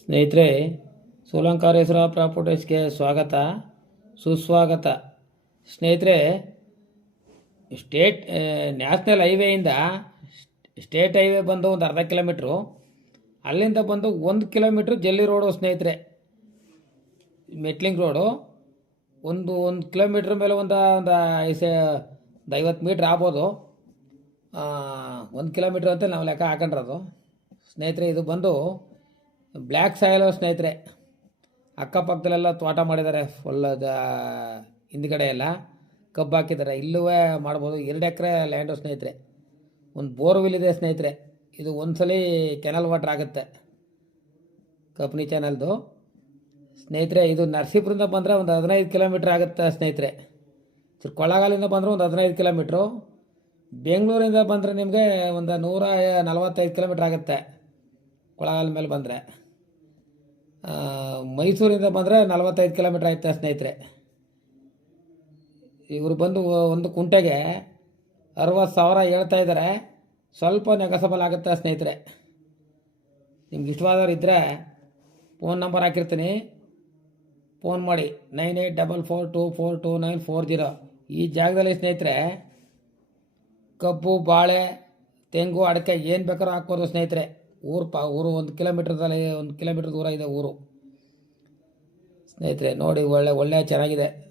ಸ್ನೇಹಿತರೆ, ಸೋಲಂಕಾರೇಶ್ವರ ಪ್ರಾಪರ್ಟೀಸ್ಗೆ ಸ್ವಾಗತ, ಸುಸ್ವಾಗತ. ಸ್ನೇಹಿತರೆ, ಸ್ಟೇಟ್ ನ್ಯಾಷನಲ್ ಹೈವೇಯಿಂದ ಸ್ಟೇಟ್ ಹೈವೇ ಬಂದು ಒಂದು ಅರ್ಧ ಕಿಲೋಮೀಟ್ರು. ಅಲ್ಲಿಂದ ಬಂದು ಒಂದು ಕಿಲೋಮೀಟ್ರ್ ಜಲ್ಲಿ ರೋಡು ಸ್ನೇಹಿತರೆ. Metalling road. ಒಂದು ಒಂದು ಕಿಲೋಮೀಟ್ರ್ ಮೇಲೆ ಒಂದು ಒಂದು ಐಸೆ, ಒಂದು ಐವತ್ತು ಮೀಟ್ರ್ ಆಗ್ಬೋದು. ಒಂದು ಕಿಲೋಮೀಟ್ರ್ ಅಂತ ನಾವು ಲೆಕ್ಕ ಹಾಕೊಂಡ್ರದು. ಸ್ನೇಹಿತರೆ, ಇದು ಬಂದು ಬ್ಲ್ಯಾಕ್ ಸಾಯಿಲು ಸ್ನೇಹಿತರೆ, ಅಕ್ಕಪಕ್ಕದಲ್ಲೆಲ್ಲ ತೋಟ ಮಾಡಿದ್ದಾರೆ ಫುಲ್ ಹಿಂದ್ಗಡೆ ಎಲ್ಲ. ಕಬ್ಬು ಹಾಕಿದ್ದಾರೆ ಇಲ್ಲೂ ಮಾಡ್ಬೋದು. ಎರಡು ಎಕರೆ ಲ್ಯಾಂಡು ಸ್ನೇಹಿತರೆ, ಒಂದು ಬೋರ್ವೆಲ್ ಇದೆ ಸ್ನೇಹಿತರೆ. ಇದು ಒಂದ್ಸಲಿ ಕೆನಲ್ ವಾಟ್ರ್ ಆಗುತ್ತೆ ಕಂಪ್ನಿ ಚಾನಲ್ದು ಸ್ನೇಹಿತರೆ, ಇದು ನರಸೀಪುರದಿಂದ ಬಂದರೆ ಒಂದು ಹದಿನೈದು ಕಿಲೋಮೀಟ್ರ್ ಆಗುತ್ತೆ ಸ್ನೇಹಿತರೆ. ಕೊಳ್ಳಗಾಲಿಂದ ಬಂದರೆ ಒಂದು ಹದಿನೈದು ಕಿಲೋಮೀಟ್ರು ಬೆಂಗಳೂರಿಂದ ಬಂದರೆ ನಿಮಗೆ ಒಂದು ನೂರ ನಲವತ್ತೈದು ಕಿಲೋಮೀಟ್ರ್ ಆಗುತ್ತೆ. ಕೊಳ್ಳಗಾಲ ಮೇಲೆ ಬಂದರೆ ಮೈಸೂರಿಂದ ಬಂದರೆ ನಲವತ್ತೈದು ಕಿಲೋಮೀಟ್ರ್ ಆಯ್ತು ಸ್ನೇಹಿತರೆ. ಇವರು ಬಂದು ಒಂದು ಕುಂಟೆಗೆ ಅರವತ್ತು ಸಾವಿರ ಹೇಳ್ತಾ ಇದ್ದಾರೆ ಸ್ವಲ್ಪ ನೆಗಸಬಲ್ ಆಗುತ್ತೆ ಸ್ನೇಹಿತರೆ? ನಿಮ್ಗೆ ಇಷ್ಟವಾದವ್ರು ಇದ್ದರೆ ಫೋನ್ ನಂಬರ್ ಹಾಕಿರ್ತೀನಿ. ಫೋನ್ ಮಾಡಿ nine eight double four two four two nine four zero. ಈ ಜಾಗದಲ್ಲಿ ಸ್ನೇಹಿತರೆ, ಕಬ್ಬು, ಬಾಳೆ, ತೆಂಗು, ಅಡಿಕೆ ಏನು ಬೇಕಾದ್ರೂ ಹಾಕ್ಬೋದು ಸ್ನೇಹಿತರೆ. ಊರು ಪಾ, ಊರು ಒಂದು ಕಿಲೋಮೀಟ್ರದಲ್ಲಿ ಒಂದು ಕಿಲೋಮೀಟ್ರ್ ದೂರ ಇದೆ ಊರು. ಸ್ನೇಹಿತರೆ, ನೋಡಿ ಒಳ್ಳೆ ಒಳ್ಳೆ, ಚೆನ್ನಾಗಿದೆ.